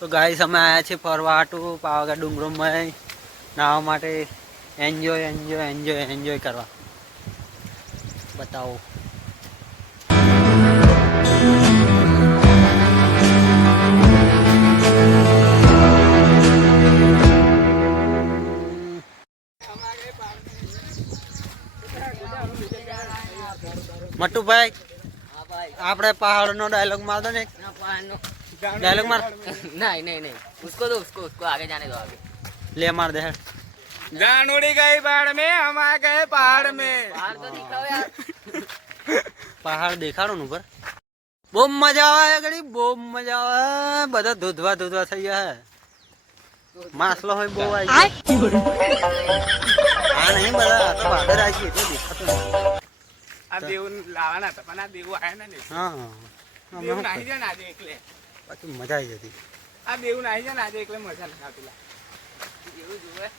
તો ગાઈસ અમે આયા છે ફરવા હાટું પાવાગઢ ડુંગરોમાં નાહવા માટે એન્જોય એન્જોય એન્જોય એન્જોય કરવા બતાવો મટુભાઈ આપણે પहाड़નો डायलॉग मार दो ने डायलॉग मार नहीं नहीं नहीं उसको आगे जाने दो आगे ले मार दे जान उड़ी गई बाढ़ में हम आ गए पहाड़ में बाहर तो दिखाओ यार पहाड़ દેખાડો ને ઉપર બહુ મજા આવે ગડી બહુ મજા આવે બધા ધોધવા ધોધવા થઈ ગયા માસલો હોય બહુ આવી આ નહીં બધા આ તો બાદર આવી એટલે દેખાતો આ દેવ લાવવાના હતા પણ આ દેવ આયા ને હા દેવ નાહી જાય ને આજે એકલે બાકી મજા આવી જતી આ દેવ નાહી જાય ને આજે એકલે મજા નથી આવતી એવું જોવે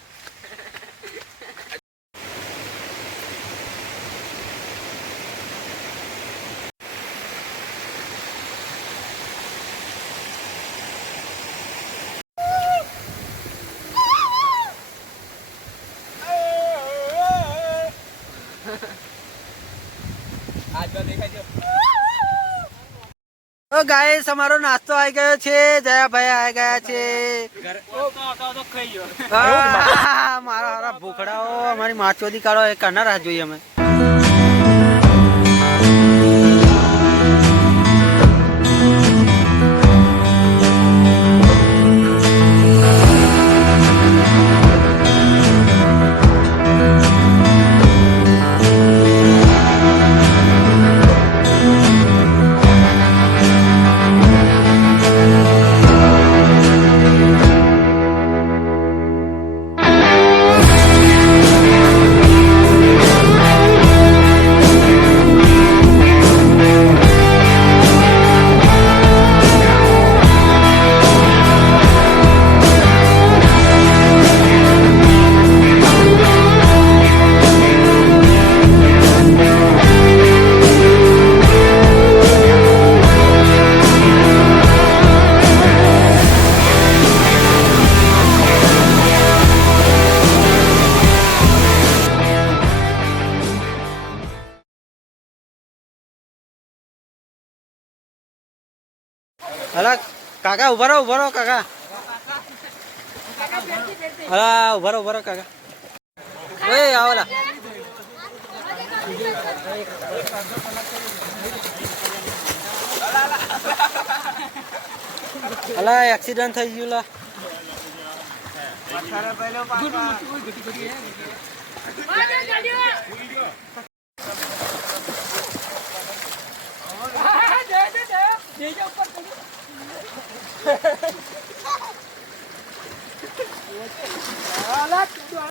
આજ તો દેખાય છે તો ગાઈસ અમારો નાસ્તો આવી ગયો છે જયાભાઈ આવી ગયા છે તો ખાઈ ગયો મારા હારા ભૂખડાઓ અમારી માછોદી કાઢો એ કના રાહ જોઈએ અમે હલા કાકા ઉભા રહો કાકા હલા ઉભા રહો કાકા ઓય આવલા હલા એક્સિડન્ટ થઈ ગયું લા પથ્થર પહેલો પાછા